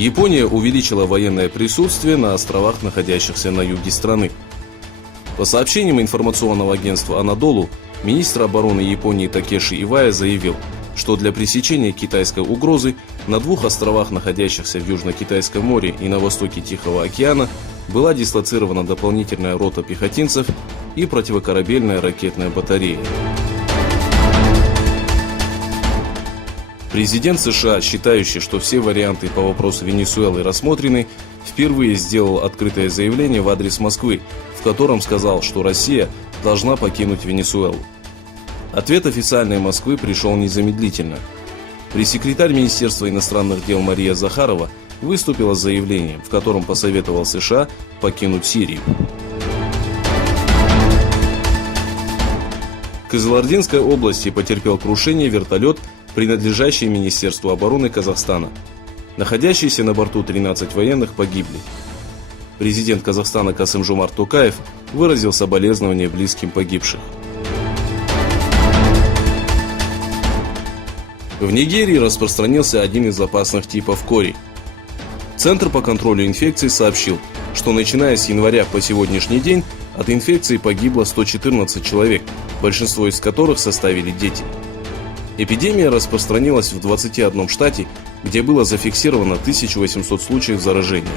Япония увеличила военное присутствие на островах, находящихся на юге страны. По сообщениям информационного агентства «Анадолу», министр обороны Японии Такеши Ивая заявил, что для пресечения китайской угрозы на 2 островах, находящихся в Южно-Китайском море и на востоке Тихого океана, была дислоцирована дополнительная рота пехотинцев и противокорабельная ракетная батарея. Президент США, считающий, что все варианты по вопросу Венесуэлы рассмотрены, впервые сделал открытое заявление в адрес Москвы, в котором сказал, что Россия должна покинуть Венесуэлу. Ответ официальной Москвы пришел незамедлительно. Пресс-секретарь Министерства иностранных дел Мария Захарова выступила с заявлением, в котором посоветовал США покинуть Сирию. В Кызылординской области потерпел крушение вертолет, принадлежащий Министерству обороны Казахстана. Находящиеся на борту 13 военных погибли. Президент Казахстана Касым-Жомарт Токаев выразил соболезнования близким погибших. В Нигерии распространился один из опасных типов кори. Центр по контролю инфекций сообщил, что начиная с января по сегодняшний день от инфекции погибло 114 человек, большинство из которых составили дети. Эпидемия распространилась в 21 штате, где было зафиксировано 1800 случаев заражения.